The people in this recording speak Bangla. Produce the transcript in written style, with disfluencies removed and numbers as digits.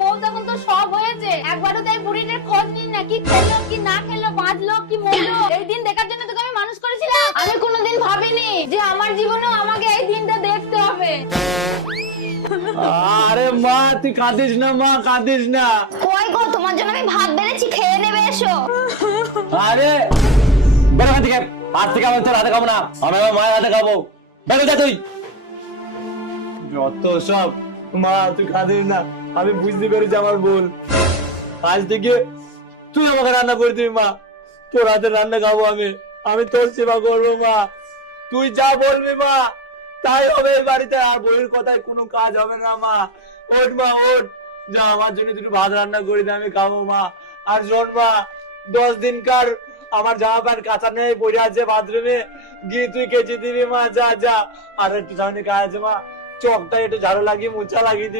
বউ তখন তো সব হয়েছে, একবারও তাই বুড়িটার খোঁজ নিন না, কি খেলো কি না খেলো, বাঁচলো কি মরলো। এই দিন দেখার জন্য তোকে আমি মানুষ করেছিলাম। আমি কোনোদিন ভাবিনি যে আমার জীবনেও আমাকে এই দিনটা দেখতে হবে। আরে মা তুই কাঁদিস না, মা কাঁদিস না। কই গো, তোমার জন্য আমি ভাত বেড়েছি, খেয়ে নেবে, এসো। আরে বেরো থেকে, আজ থেকে আমি তোর হাতে খাবো না, আমি আমার মায়ের হাতে খাবো। বেরো যা তুই। যত সব। মা তুই কাঁদিস না, আমি বুঝতে পেরেছি আমার ভুল। আজ থেকে তুই আমাকে রান্না করে দিবি মা, তোর হাতে রান্না খাবো আমি, আমি তোর সেবা করবো মা। তুই যা বলবি মা তাই হবে এই বাড়িতে, আর বইয়ের কথায় কোনো কাজ হবে না মা। ওঠ মা ওঠ, যা আমার জন্য দুটো ভাত রান্না করে দে, আমি খাবো মা। আর শোন মা, 10 দিনকার আমার জামা প্যান্ট কাঁচা নেই পড়ে আছে বাথরুমে, গিয়ে তুই কেচে দিবি মা, যা যা। আর একটু সামনে কাজ আছে মা, চকটা একটু ঝাড়ু লাগিয়ে মোছা লাগিয়ে দিবি।